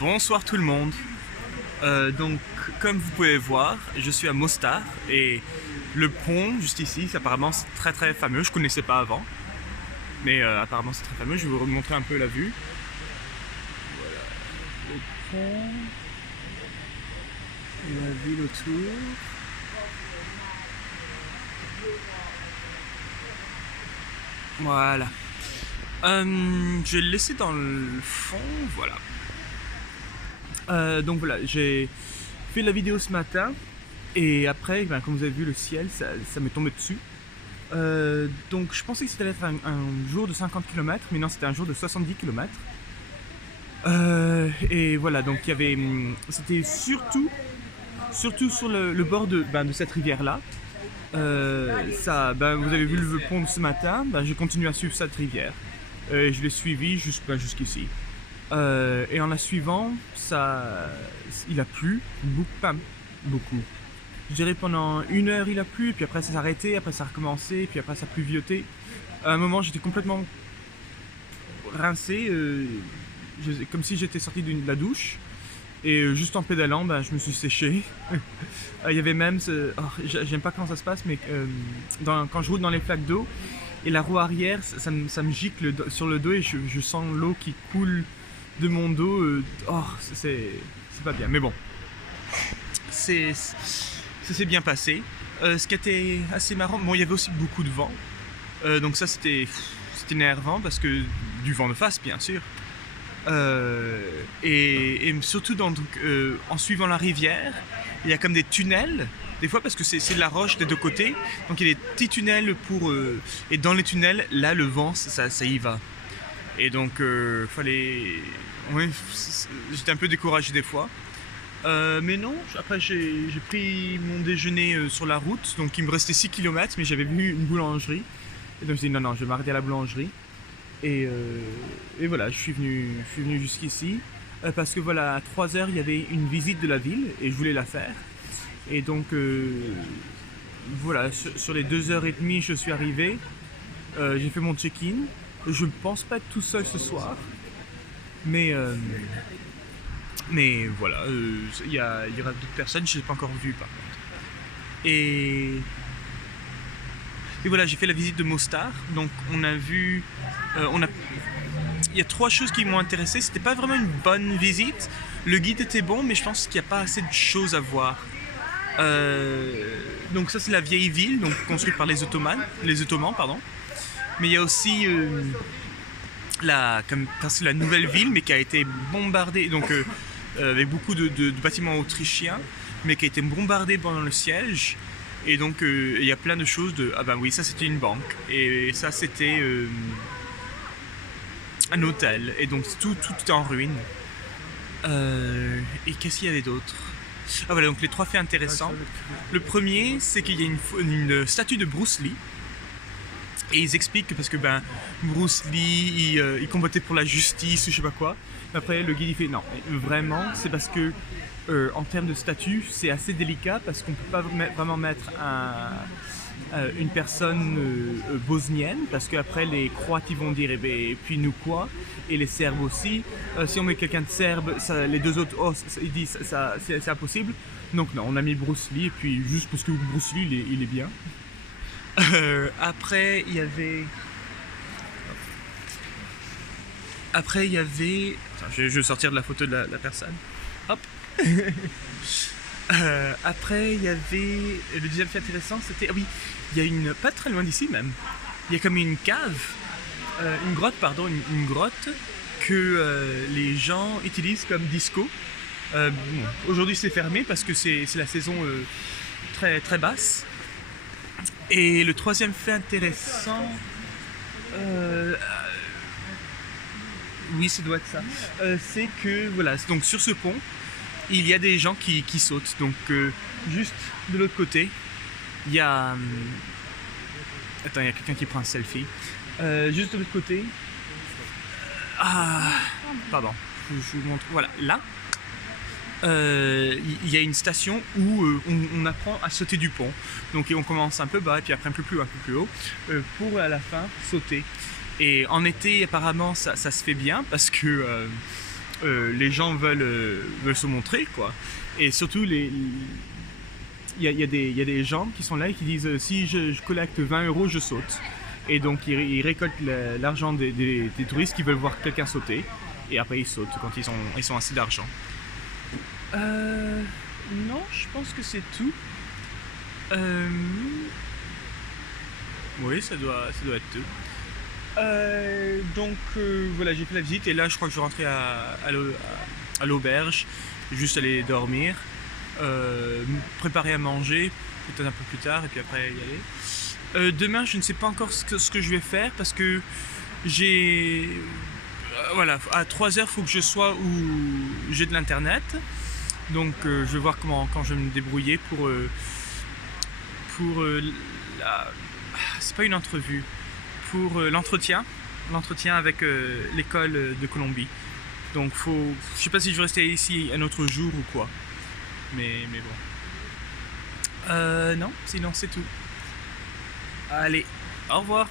Bonsoir tout le monde. Donc, comme vous pouvez voir, je suis à Mostar et le pont juste ici, apparemment c'est très très fameux. Je connaissais pas avant, mais apparemment c'est très fameux. Je vais vous montrer un peu la vue. Voilà, le pont, la ville autour. Voilà. Je vais le laisser dans le fond, voilà. Donc voilà, j'ai fait la vidéo ce matin et après, comme vous avez vu, le ciel, ça m'est tombé dessus. Donc je pensais que c'était être un jour de 50 km, mais non, c'était un jour de 70 km. Et voilà, donc il y avait, c'était surtout sur le bord de cette rivière-là. Vous avez vu le pont de ce matin, j'ai continué à suivre cette rivière. Je l'ai suivi jusqu'ici. Et en la suivant, il a plu beaucoup. Je dirais pendant 1 heure il a plu, puis après ça s'est arrêté, après ça a recommencé, puis après ça a pluvioté. À un moment j'étais complètement rincé, comme si j'étais sorti de la douche. Et juste en pédalant, je me suis séché. Il y avait même, j'aime pas comment ça se passe, mais quand je roule dans les flaques d'eau, et la roue arrière, ça me gicle sur le dos et je sens l'eau qui coule de mon dos. C'est pas bien, mais bon. Ça s'est bien passé. Ce qui était assez marrant, il y avait aussi beaucoup de vent. Donc ça, c'était énervant parce que du vent de face, bien sûr. Et surtout en suivant la rivière, il y a comme des tunnels, des fois parce que c'est de la roche des deux côtés, donc il y a des petits tunnels et dans les tunnels, là le vent, ça y va. Et donc j'étais un peu découragé des fois. Mais non, après j'ai pris mon déjeuner sur la route, donc il me restait 6 km, mais j'avais vu une boulangerie. Et donc je dis non, je vais m'arrêter à la boulangerie. Et voilà, je suis venu jusqu'ici parce que voilà, à 3h il y avait une visite de la ville et je voulais la faire. Et donc voilà, sur les 2h30 je suis arrivé, j'ai fait mon check-in. Je ne pense pas être tout seul ce soir, mais voilà, il y aura d'autres personnes, je ne les ai pas encore vues par contre. Et voilà, j'ai fait la visite de Mostar, donc on a vu, il y a 3 choses qui m'ont intéressé. C'était pas vraiment une bonne visite, le guide était bon, mais je pense qu'il n'y a pas assez de choses à voir. Donc ça c'est la vieille ville, donc construite par les Ottomans, pardon. Mais il y a aussi la nouvelle ville, mais qui a été bombardée, donc avec beaucoup de bâtiments autrichiens, mais qui a été bombardée pendant le siège. Et donc il y a plein de choses oui, ça c'était une banque, et ça c'était un hôtel, et donc tout est en ruine. Et qu'est-ce qu'il y avait d'autre? Ah voilà, donc les 3 faits intéressants. Le premier, c'est qu'il y a une statue de Bruce Lee. Et ils expliquent que parce que Bruce Lee il combattait pour la justice ou je sais pas quoi. Après le guide il fait non, vraiment c'est parce que en termes de statut c'est assez délicat parce qu'on peut pas vraiment mettre une personne bosnienne parce qu'après les Croates ils vont dire et puis nous quoi, et les Serbes aussi. Si on met quelqu'un de Serbe, les deux autres ils disent c'est impossible. Donc non, on a mis Bruce Lee, et puis juste parce que Bruce Lee il est bien. Après il y avait... Attends, je vais sortir de la photo de la personne. Hop. Après il y avait... Le deuxième fait intéressant c'était... Ah oui, il y a pas très loin d'ici même. Il y a comme une cave, une grotte que les gens utilisent comme disco. Aujourd'hui c'est fermé parce que c'est la saison très, très basse. Et le troisième fait intéressant, oui, ça doit être ça, c'est que voilà, donc sur ce pont, il y a des gens qui sautent. Donc juste de l'autre côté, il y a... Attends, il y a quelqu'un qui prend un selfie. Juste de l'autre côté, pardon, je vous montre, voilà, là, il y a une station où on apprend à sauter du pont. Donc on commence un peu bas et puis après un peu plus haut pour à la fin sauter. Et en été apparemment ça se fait bien parce que les gens veulent se montrer, quoi. Et surtout, il y a des gens qui sont là et qui disent si je collecte 20 euros, je saute. Et donc ils récoltent l'argent des touristes qui veulent voir quelqu'un sauter. Et après ils sautent quand ils sont assez d'argent. Non, je pense que c'est tout. Oui, ça doit être tout. Voilà, j'ai fait la visite et là je crois que je vais rentrer à l'auberge, juste aller dormir, préparer à manger, peut-être un peu plus tard et puis après y aller. Demain je ne sais pas encore ce que je vais faire parce que j'ai... voilà, à 3h il faut que je sois où j'ai de l'internet, donc je vais voir quand je vais me débrouiller pour c'est pas une entrevue, pour l'entretien avec l'école de Colombie. Donc je sais pas si je vais rester ici un autre jour ou quoi, mais bon. Non, sinon c'est tout. Allez, au revoir.